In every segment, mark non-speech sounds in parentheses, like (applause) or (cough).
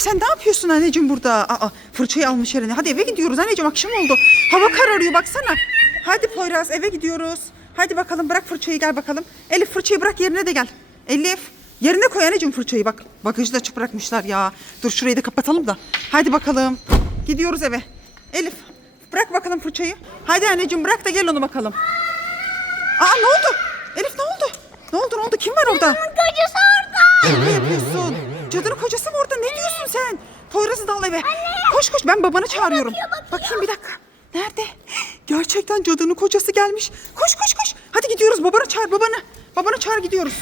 Sen ne yapıyorsun anneciğim burada? Aa, fırçayı almış eline. Hadi eve gidiyoruz anneciğim akşam oldu. Hava kararıyor baksana. Hadi Poyraz eve gidiyoruz. Hadi bakalım bırak fırçayı gel bakalım. Elif fırçayı bırak yerine de gel. Elif yerine koy anneciğim fırçayı bak. Bagajı da açık bırakmışlar ya. Dur şurayı da kapatalım da. Hadi bakalım. Gidiyoruz eve. Elif bırak bakalım fırçayı. Hadi anneciğim bırak da gel onu bakalım. Aa ne oldu? Elif ne oldu? Ne oldu ne oldu? Kim var orada? Kocası orada. Ne yapıyorsun? Cadının kocası mı orada? Ne diyorsun sen? Poyraz'ı da al eve. Koş koş ben babanı çağırıyorum. Bakayım bir dakika. Nerede? Gerçekten cadının kocası gelmiş. Koş koş koş. Hadi gidiyoruz babanı çağır babanı. Babanı çağır gidiyoruz.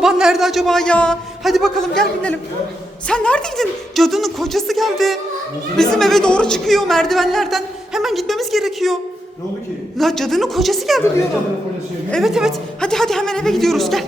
Baban nerede acaba ya? Hadi bakalım gel binelim. Sen neredeydin? Cadının kocası geldi. Bizim eve doğru çıkıyor merdivenlerden. Hemen gitmemiz gerekiyor. Ne oldu ki? La cadının kocası geldi diyor. Evet evet. Hadi hadi hemen eve gidiyoruz gel.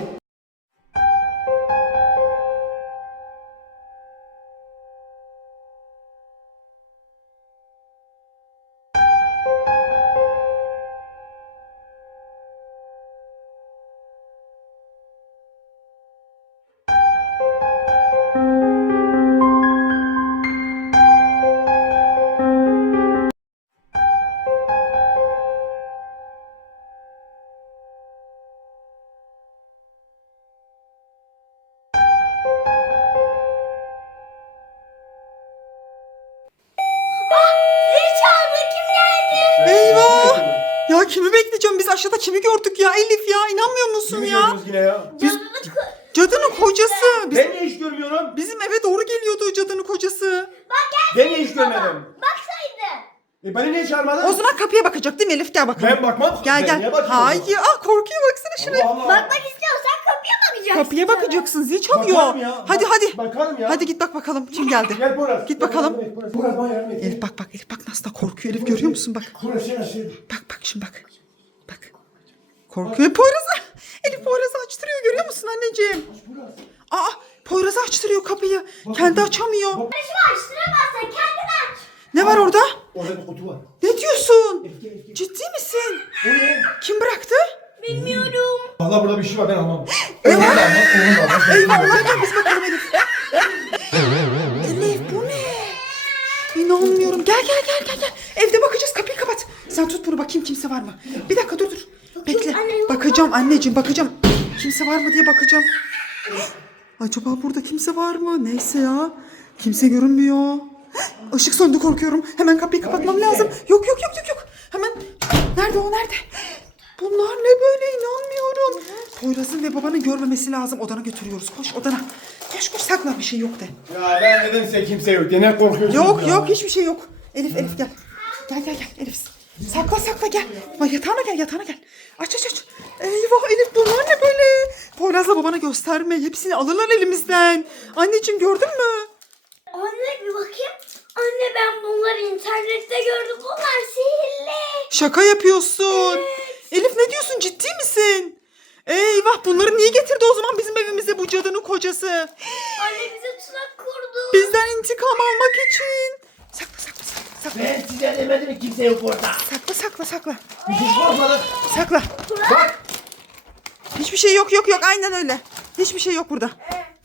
Aşağıda kimi gördük ya? Elif ya inanmıyor musun Kimi ya? gördünüz yine ya? Biz, cadının kocası. Biz, Ben niye hiç görmüyorum? bizim eve doğru geliyordu cadının kocası. Ben niye hiç görmedim? Baksaydı. E beni niye çağırmadın? O zaman kapıya bakacak değil mi Elif? Gel bakalım. Ben bakmam. Gel Ben gel. niye bakıyorum? Hayır. Ah korkuyor baksana. Allah Allah. Bakmak istiyorsan kapıya bakacaksın. Kapıya bakacaksın. Zil çalıyor. Bakarım ya. Hadi Bak- hadi. bakarım ya. Hadi git bak bakalım kim geldi. Gel Poyraz. Git bakalım. Poyraz bana yardım et. Elif bak bak Elif bak nasıl da korkuyor Elif görüyor musun bak. Poyraz sen. Bak bak şimdi bak. Bak. Korkuyor Poyraz'ı. Elif Poyraz'ı açtırıyor görüyor musun anneciğim? Aa Poyraz'ı açtırıyor kapıyı. Kendi açamıyor. Karışma açtıramazsan kendin aç. Ne var orada? Orada bir kutu var. Ne diyorsun? Elif Elif. Ciddi misin? O ne? Kim bıraktı? Bilmiyorum. Valla burada bir şey var ben almam. Almam. Eyvah Allah'tan biz bakalım Elif. Elif bu ne? İnanmıyorum. Gel gel gel gel gel. Evde bakacağız kapıyı kapat. Sen tut bunu bakayım kimse var mı? Bir dakika dur dur. Anne. Bakacağım anneciğim bakacağım. Kimse var mı diye bakacağım. Acaba burada kimse var mı? Neyse ya. Kimse görünmüyor. Işık söndü korkuyorum. Hemen kapıyı kapatmam lazım. Yok yok yok yok yok. Hemen. Nerede o nerede? Bunlar ne böyle inanmıyorum. Poyraz'ın ve babanın görmemesi lazım. Odana götürüyoruz. Koş odana. Koş koş sakla bir şey yok de. Ya ben dedim size kimse yok. Gene korkuyorsunuz Yok ya. yok hiçbir şey yok. Elif Elif gel. Gel gel gel Elif. Sakla sakla gel. Bak yatağına gel yatağına gel. Aç aç aç. Eyvah Elif bunlar ne böyle? Poyraz'la babana gösterme. Hepsini alırlar elimizden. Anneciğim gördün mü? Anne bir bakayım. Anne ben bunları internette gördüm. Bunlar sihirli. Şaka yapıyorsun. Elif ne diyorsun ciddi misin? Eyvah bunları niye getirdi o zaman bizim evimize bu cadının kocası? (gasps) Anne bize tuzak kurdu. Bizden intikam almak için. Sakla sakla sakla sakla. Ben size demedim mi kimse yok orada. Sakla sakla sakla. Hiç korkmadık. Sakla. Bak. Hiçbir şey yok yok yok aynen öyle. Hiçbir şey yok burada.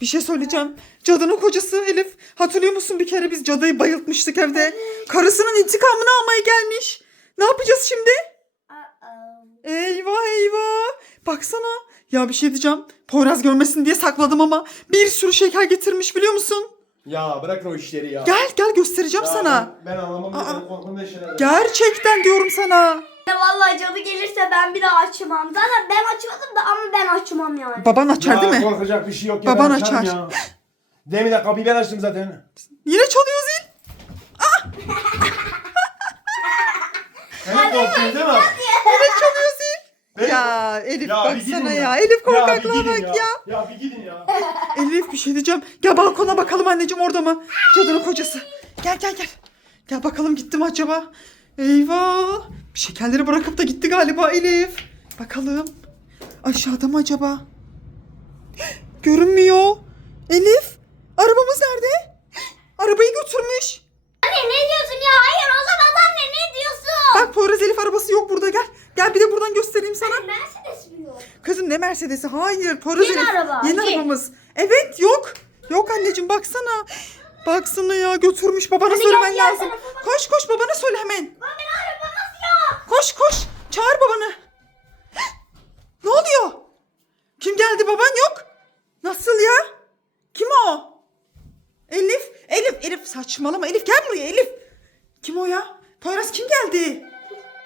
Bir şey söyleyeceğim. Cadının kocası Elif. Hatırlıyor musun bir kere biz cadıyı bayıltmıştık evde. Karısının intikamını almaya gelmiş. Ne yapacağız şimdi? Eyvah eyvah. Baksana. Ya bir şey diyeceğim. Poyraz görmesin diye sakladım ama bir sürü şeker getirmiş biliyor musun? Ya bırakın o işleri ya. Gel gel göstereceğim Ya sana. Ben, ben anlamam. Aa. Ben şeyler. Gerçekten diyorum sana. Vallahi cadı gelirse ben bir daha açmam. Zaten ben açmadım da ama ben açmam yani. Baban açar Ya değil mi? korkacak bir şey yok ya. Baban ben açarım açar. Ya. Demin de kapıyı ben açtım zaten. Yine çalıyor zil. Hemen korktunuz değil mi? Ben- Ya Elif Ya baksana ya. Elif Ya bir korkaklığa bak ya. Ya bir gidin ya. (laughs) Elif bir şey diyeceğim. Gel balkona bakalım anneciğim orada mı? Cadının kocası. Gel gel gel. Gel bakalım gitti mi acaba? Eyvah. Şekerleri bırakıp da gitti galiba Elif. Bakalım. Aşağıda mı acaba? (gasps) Görünmüyor. Elif. Arabamız nerede? (gasps) Arabayı götürmüş. Anne ne diyorsun ya? Hayır olamaz anne ne diyorsun? Bak Poyraz Elif arabası yok burada gel. Gel bir de buradan göstereyim sana. Mercedes mi yok? Kızım ne Mercedes'i? Hayır Poyraz Yeni Elif. araba, Yeni yeni. arabamız. Evet yok. Yok anneciğim baksana. Baksana ya götürmüş babana Hadi söylemen gel, lazım. tarafa. Koş koş babana söyle hemen. Anne arabamız yok. Koş koş. Çağır babanı. (gasps) Ne oluyor? Kim geldi baban yok. Nasıl ya? Kim o? Elif. Elif. Elif saçmalama. Elif gel buraya Elif. Kim o ya? Poyraz kim geldi?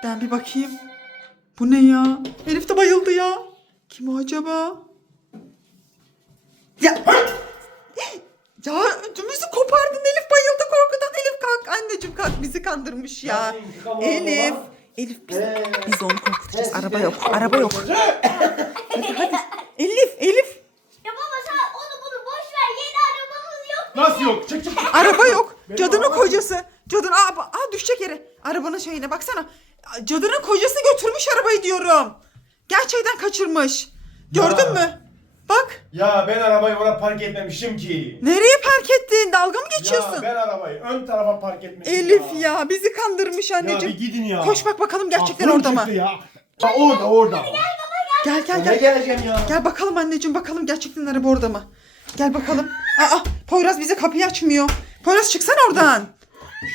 Ben bir bakayım. Bu ne ya? Elif de bayıldı ya. Kim o acaba? Ya. (gasps) Ya ödümüzü kopardın Elif bayıldı korkudan. Elif kalk anneciğim kalk bizi kandırmış ya. Elif. Elif biz, Ee, biz onu korkutacağız. Ee, Araba yok. Araba yok. Hadi hadi. Elif Elif. Ya baba sen onu bunu boş ver. Yeni arabamız yok. Nasıl yok? Çık çık. çık. Araba yok. Cadının kocası. Cadın aa, aa düşecek yere. Arabanın şeyine baksana. Cadının kocası götürmüş arabayı diyorum. Gerçekten kaçırmış. Gördün Ya. mü? Bak. Ya ben arabayı oraya park etmemişim ki. Nereye park ettin? Dalga mı Ya geçiyorsun? ben arabayı ön tarafa park etmişim Elif ya. bizi kandırmış Ya anneciğim. bir gidin ya. Koş bak bakalım gerçekten Aklım orada mı? çıktı Ya. Ya orada orada. Gel gel Ne gel. geleceğim ya? Gel bakalım anneciğim bakalım gerçekten araba orada mı? Gel bakalım. Aa Poyraz bize kapıyı açmıyor. Poyraz çıksana oradan.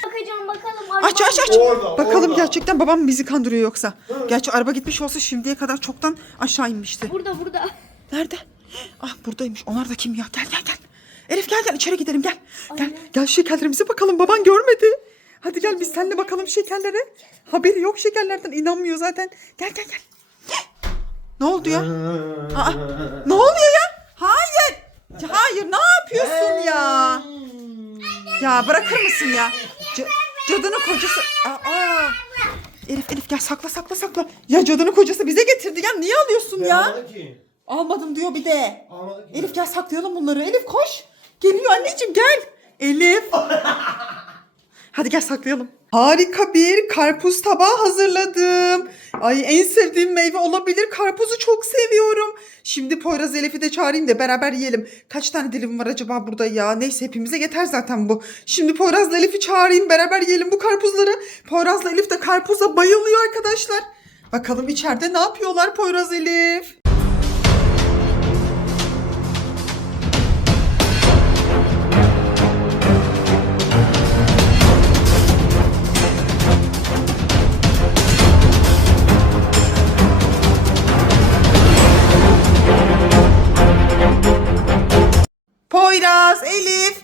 Bakacağım bakalım. Aç aç aç. Orada, bakalım orada. gerçekten babam bizi kandırıyor yoksa. Gerçi araba gitmiş olsa şimdiye kadar çoktan aşağı inmişti. Burada burada. Nerede? Ah buradaymış. Onlar da kim ya? Gel gel gel. Elif gel gel içeri gidelim gel. Gel gel şekerlerimize bakalım. Baban görmedi. Hadi gel biz seninle bakalım şekerlere. Haberi yok şekerlerden inanmıyor zaten. Gel gel gel. Ne oldu ya? (laughs) Aa, ne oluyor ya? Hayır. Hayır ne yapıyorsun ya? Ya bırakır mısın ya? C- cadının kocası. Aa, Elif Elif gel sakla sakla sakla. Ya cadının kocası bize getirdi ya niye alıyorsun Ben ya? almadım ki. Almadım diyor bir de. Almadım ki. Elif gel saklayalım bunları. Elif koş. Geliyor anneciğim gel. Elif. (laughs) Hadi gel saklayalım. Harika bir karpuz tabağı hazırladım. Ay en sevdiğim meyve olabilir. Karpuzu çok seviyorum. Şimdi Poyraz Elif'i de çağırayım da beraber yiyelim. Kaç tane dilim var acaba burada ya? Neyse hepimize yeter zaten bu. Şimdi Poyraz'la Elif'i çağırayım beraber yiyelim bu karpuzları. Poyraz'la Elif de karpuza bayılıyor arkadaşlar. Bakalım içeride ne yapıyorlar Poyraz Elif? Poyraz, Elif.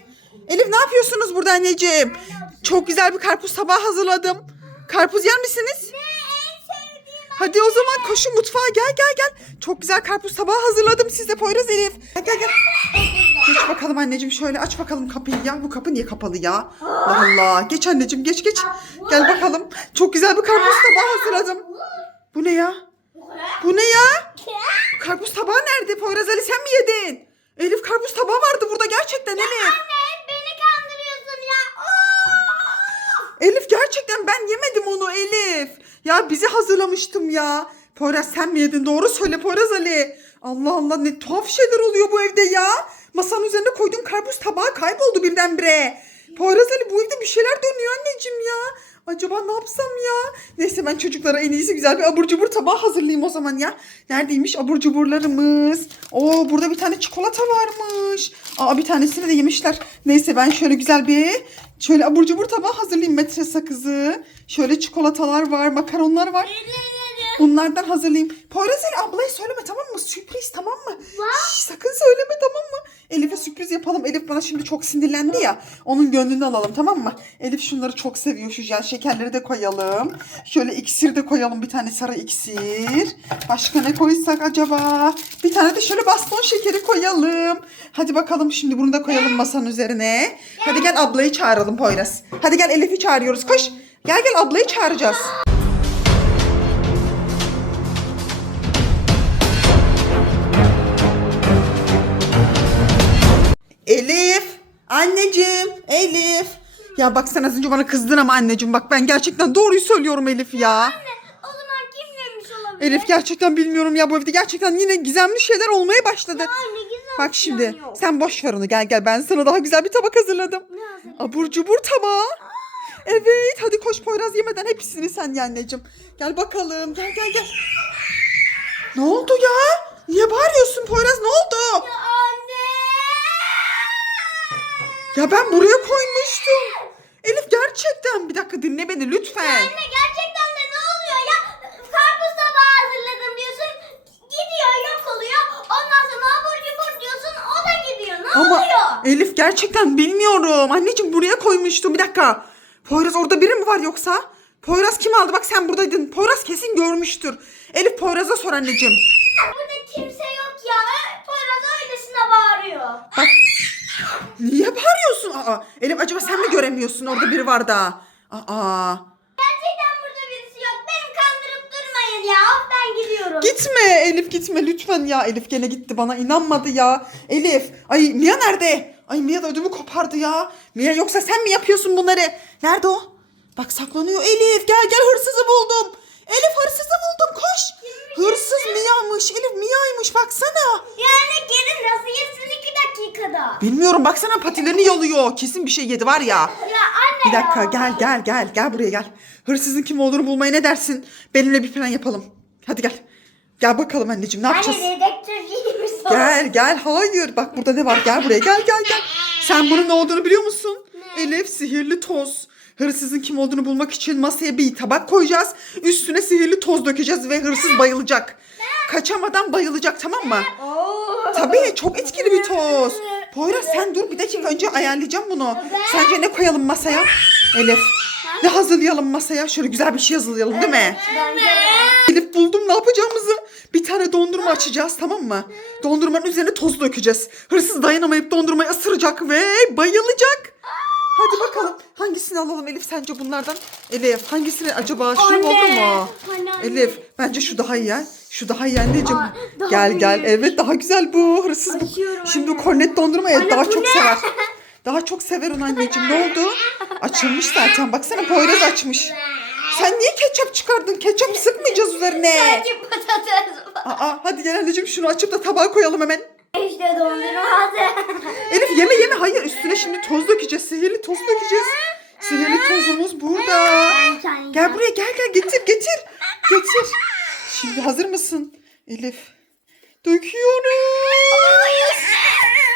Elif ne yapıyorsunuz burada anneciğim? Çok güzel bir karpuz tabağı hazırladım. Karpuz yer misiniz? Hadi o zaman koşun mutfağa gel gel gel. Çok güzel karpuz tabağı hazırladım size Poyraz Elif. Gel gel gel. Geç bakalım anneciğim şöyle aç bakalım kapıyı ya. Bu kapı niye kapalı ya? Allah. Geç anneciğim geç geç. Gel bakalım. Çok güzel bir karpuz tabağı hazırladım. Bu ne ya? Bu ne ya? Karpuz tabağı nerede? Poyraz Ali sen mi yedin? Elif karpuz tabağı vardı burada gerçekten Elif. Hep beni kandırıyorsun ya. Of! Elif gerçekten ben yemedim onu Elif. Ya bizi hazırlamıştım ya. Poyraz sen mi yedin? Doğru söyle Poyraz Ali. Allah Allah ne tuhaf şeyler oluyor bu evde ya. Masanın üzerine koyduğum karpuz tabağı kayboldu birdenbire. Poyraz Ali bu evde bir şeyler dönüyor anneciğim ya. Acaba ne yapsam ya? Neyse ben çocuklara en iyisi güzel bir abur cubur tabağı hazırlayayım o zaman ya. Neredeymiş abur cuburlarımız? Oo burada bir tane çikolata varmış. Aa bir tanesini de yemişler. Neyse ben şöyle güzel bir şöyle abur cubur tabağı hazırlayayım metre sakızı. Şöyle çikolatalar var, makaronlar var. Bunlardan hazırlayayım. Poyraz Ali ablaya söyleme tamam mı? Sürpriz tamam mı? Şş, sakın söyleme tamam mı? Elif'e sürpriz yapalım. Elif bana şimdi çok sinirlendi ya. Onun gönlünü alalım tamam mı? Elif şunları çok seviyor şu jel şekerleri de koyalım. Şöyle iksir de koyalım bir tane sarı iksir. Başka ne koysak acaba? Bir tane de şöyle baston şekeri koyalım. Hadi bakalım şimdi bunu da koyalım masanın üzerine. Hadi gel ablayı çağıralım Poyraz. Hadi gel Elif'i çağırıyoruz koş. Gel gel ablayı çağıracağız. Elif, anneciğim, Elif. Ya bak sen az önce bana kızdın ama anneciğim bak ben gerçekten doğruyu söylüyorum Elif ya. Anne o zaman kim demiş olabilir? Elif gerçekten bilmiyorum ya bu evde gerçekten yine gizemli şeyler olmaya başladı. Anne güzel Bak şimdi yok. sen boş ver onu gel gel ben sana daha güzel bir tabak hazırladım. Ne hazır? Abur cubur tabağı. Evet hadi koş Poyraz yemeden hepsini sen ye anneciğim. Gel bakalım gel gel gel. Ne oldu ya? Niye bağırıyorsun Poyraz ne oldu? Anne. Ya ben buraya koymuştum. Elif gerçekten bir dakika dinle beni lütfen. Anne gerçekten de ne oluyor ya? Karpuz tabağı hazırladım diyorsun. Gidiyor yok oluyor. Ondan sonra abur cubur diyorsun. O da gidiyor. Ne Ama oluyor? Elif gerçekten bilmiyorum. Anneciğim buraya koymuştum bir dakika. Poyraz orada biri mi var yoksa? Poyraz kim aldı? Bak sen buradaydın. Poyraz kesin görmüştür. Elif Poyraz'a sor anneciğim. Burada kimse yok ya. Poyraz öylesine bağırıyor. Bak. Niye bağırıyorsun? Aa, Elif acaba sen mi göremiyorsun? Orada biri var da. Aa. Gerçekten burada birisi yok. Beni kandırıp durmayın ya. Of, Ben gidiyorum. Gitme Elif gitme lütfen ya. Elif gene gitti bana inanmadı ya. Elif. Ay Mia nerede? Ay Mia da ödümü kopardı ya. Mia yoksa sen mi yapıyorsun bunları? Nerede o? Bak saklanıyor Elif. Gel gel hırsızı buldum. Elif hırsızı buldum koş. Hırsız Mia'mış. Elif Mia'ymış baksana. Yani geri nasıl yesin iki dakikada? Bilmiyorum baksana patilerini yalıyor. Kesin bir şey yedi var ya. Ya anne Bir dakika ya. gel gel gel gel buraya gel. Hırsızın kim olduğunu bulmaya ne dersin? Benimle bir plan yapalım. Hadi gel. Gel bakalım anneciğim ne yapacağız? Anne dedektör giymiş o. Gel gel hayır bak burada ne var gel buraya gel gel gel. Sen bunun ne olduğunu biliyor musun? Elif sihirli toz. Hırsızın kim olduğunu bulmak için masaya bir tabak koyacağız. Üstüne sihirli toz dökeceğiz ve hırsız bayılacak. Kaçamadan bayılacak tamam mı? Tabii çok etkili bir toz. Poyraz sen dur bir dakika önce ayarlayacağım bunu. Sence ne koyalım masaya? Elif. Ne hazırlayalım masaya? Şöyle güzel bir şey hazırlayalım değil mi? Elif buldum ne yapacağımızı. Bir tane dondurma açacağız tamam mı? Dondurmanın üzerine toz dökeceğiz. Hırsız dayanamayıp dondurmayı ısıracak ve bayılacak. Hadi bakalım hangisini alalım Elif sence bunlardan? Elif hangisini acaba şu Anne. olur mu? Anne, anne. Elif bence şu daha iyi ya. Şu daha iyi anneciğim. Aa, daha gel gel büyük. evet daha güzel bu hırsız. bu. Açıyorum Şimdi anne. kornet dondurmayı Anne, daha çok sever. Daha çok sever onu anneciğim. Ne oldu? Açılmış zaten. Baksana Poyraz açmış. Sen niye ketçap çıkardın? Ketçap sıkmayacağız üzerine. Sadece patates var. Aa, hadi gel anneciğim şunu açıp da tabağa koyalım hemen. İşte dondurma hazır. Elif yeme yeme hayır üstüne şimdi toz dökeceğiz. Sihirli toz dökeceğiz. Sihirli tozumuz burada. Gel buraya gel gel getir getir. Getir. Şimdi hazır mısın? Elif. Döküyoruz.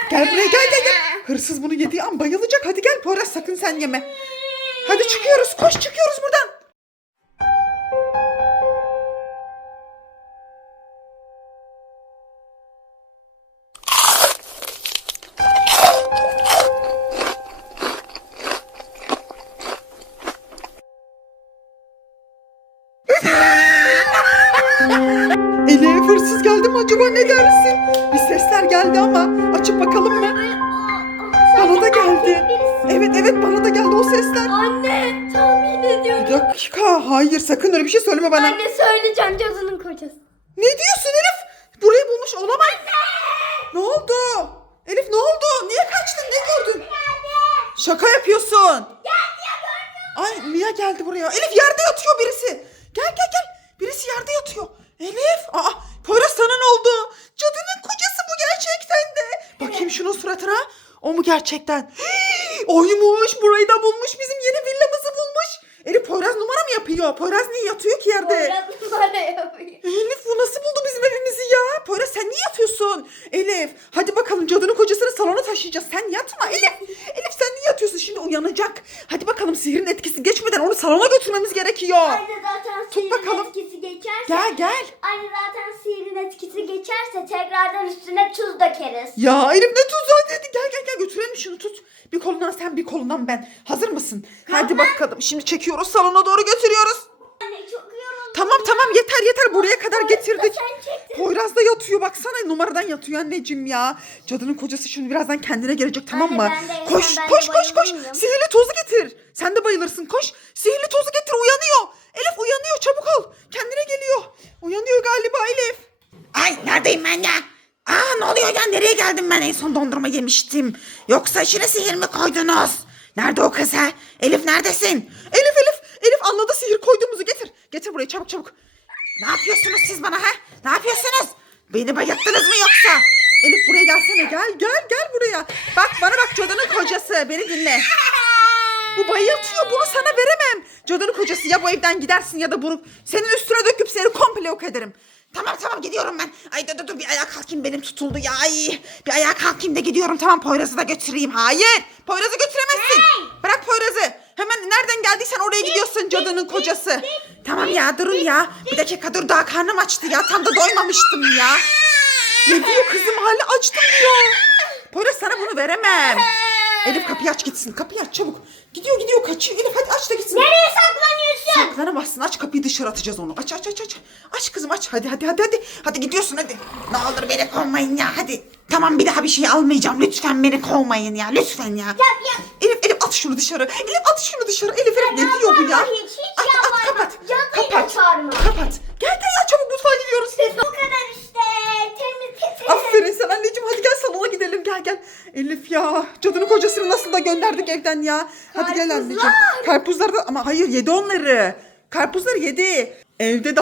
Gel buraya gel gel gel. Hırsız bunu yediği an bayılacak. Hadi gel Poyraz sakın sen yeme. Hadi çıkıyoruz koş çıkıyoruz buradan. Hırsız geldi mi acaba ne dersin? Bir sesler geldi ama açıp bakalım mı? Bana da geldi. Evet evet bana da geldi o sesler. Anne tahmin Bir ediyorum. dakika hayır sakın öyle bir şey söyleme bana. Anne söyleyeceğim cadının kocası. Ne diyorsun Elif? Burayı bulmuş olamaz. Ne oldu? Elif ne oldu? Niye kaçtın? Ne gördün? Şaka yapıyorsun. Ay Mia geldi buraya. Elif yerde yatıyor birisi. Gel gel gel. Birisi yerde yatıyor. Elif. Aa ne oldu? Cadının kocası bu gerçekten de. Bakayım şunun suratına. O mu gerçekten? Hii, Oymuş. Burayı da bulmuş. Bizim yeni villamızı bulmuş. Elif Poyraz numara mı yapıyor? Poyraz niye yatıyor ki yerde? Poyraz numara yapıyor. Elif bu nasıl buldu bizim evimizi ya? Poyraz sen niye yatıyorsun? Elif hadi bakalım cadının kocasını salona taşıyacağız. Sen yatma Elif. Elif sen niye yatıyorsun? Şimdi uyanacak. Hadi bakalım sihirin etkisi geçmeden onu salona götürmemiz gerekiyor. Anne zaten Tut bakalım. etkisi geçerse. Gel gel. Anne zaten sihirin etkisi geçerse tekrardan üstüne tuz dökeriz. Ya Elif ne tuzu hadi gel gel gel götürelim şunu tut. Bir kolundan sen bir kolundan ben. Hazır mısın? Hadi bakalım şimdi çekiyoruz salona doğru götürüyoruz. Anne çok yoruldum. Tamam tamam yeter yeter buraya kadar getirdik. Poyraz da yatıyor baksana numaradan yatıyor anneciğim ya. Cadının kocası şimdi birazdan kendine gelecek tamam mı? Anne, ben de koş ben koş de koş koş. Sihirli tozu getir. Sen de bayılırsın koş. Sihirli tozu getir uyanıyor. Elif uyanıyor çabuk ol. Kendine geliyor. Uyanıyor galiba Elif. Ay neredeyim ben ya? Aa ne oluyor ya nereye geldim ben en son dondurma yemiştim. Yoksa içine sihir mi koydunuz? Nerede o kız ha? Elif neredesin? Elif Elif. Elif anladı sihir koyduğumuzu getir. Getir buraya çabuk çabuk. Ne yapıyorsunuz siz bana ha? Ne yapıyorsunuz? Beni bayılttınız mı yoksa? Elif buraya gelsene gel gel gel buraya. Bak bana bak cadının kocası beni dinle. Bu bayıltıyor bunu sana veremem. Cadının kocası ya bu evden gidersin ya da bunu senin üstüne döküp seni komple yok ederim. Tamam tamam gidiyorum ben. Ay dur dur bir ayağa kalkayım benim tutuldu ya. Ay, bir ayağa kalkayım da gidiyorum tamam Poyraz'ı da götüreyim. Hayır Poyraz'ı götüremezsin. Bırak Poyraz'ı. Hemen nereden geldiysen oraya gidiyorsun cadının kocası. Tamam ya durun ya. Bir dakika dur daha karnım açtı ya. Tam da doymamıştım ya. Ne diyor kızım hala açtım diyor. Poyraz sana bunu veremem. Elif kapıyı aç gitsin. Kapıyı aç çabuk. Gidiyor gidiyor kaçıyor. Elif hadi aç da gitsin. Nereye saklanıyorsun? Saklanamazsın. Aç kapıyı dışarı atacağız onu. Aç aç aç aç. Aç kızım aç. Hadi hadi hadi hadi. Hadi gidiyorsun hadi. Ne olur beni kovmayın ya hadi. Tamam bir daha bir şey almayacağım. Lütfen beni kovmayın ya. Lütfen ya. Ya, ya. Elif Elif at şunu dışarı. Elif at şunu dışarı. Elif Elif ne diyor bu ya? hiç, hiç At at kapat. Cadıyı Kapat. Kapat. Gel gel ya çabuk mutfağa gidiyoruz. Bu kadar işte. Aferin sen anneciğim hadi gel salona gidelim gel gel. Elif ya cadının kocasını nasıl da gönderdik evden ya. Hadi gel anneciğim. Karpuzlar. Karpuzlar da ama hayır yedi onları. Karpuzları yedi. Evde de